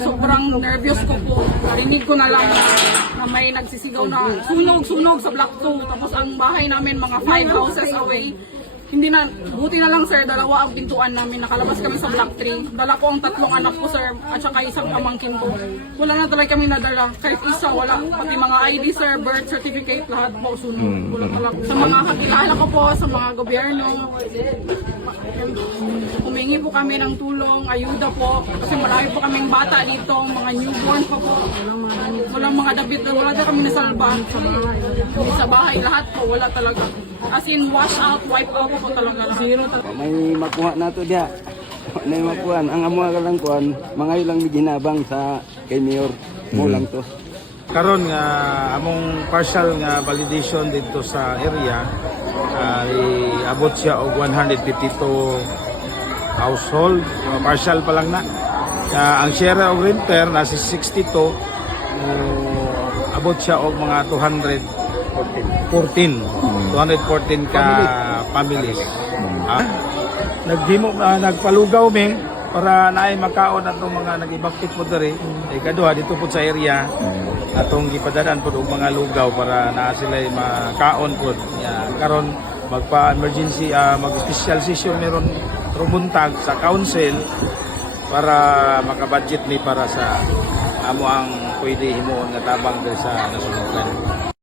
Sobrang nervyos ko po. Narinig ko na lang na may nagsisigaw na sunog sa block 2. Tapos ang bahay namin mga 5 houses away. Hindi na, buti na lang sir, dalawa ang pintuan namin. Nakalabas kami sa block 3. Dala ko ang 3 anak ko sir, at saka isang pamangkin ko. Wala na talaga kami nadala. Kahit isa, wala. Pati mga ID sir, birth certificate, lahat po sunog. Wala talaga. Sa mga kakilala ko po, sa mga gobyerno, humingi po kami ng tulong, ayuda po. Kasi marami po kaming bata dito, mga newborn pa po. Walang mga dabit, wala na kami nasalba sa bahay. Lahat po, wala talaga. As in, wash out, wipe out po talaga. Zero talaga. May makuha na to diya. May makuha. Ang amo ka lang kuan, mga ilang ginabang sa kay Mayor mo lang to. Karon nga among partial nga validation dito sa area abot siya og 152 household, partial pa lang na. Ang share og renter nasa 62, abot siya og mga 214 ka families. Nagpalugaw mi para naay makaon atong mga nagibaktik po diri. Ikaduha dito po sa area atong gipadadaan po og mga lugaw para naa sila makaon po. Karon magpa-emergency mag-special session meron rubuntag sa council para maka-budget ni para sa amo ang pwede himuon nga tabang diri sa nasunugan.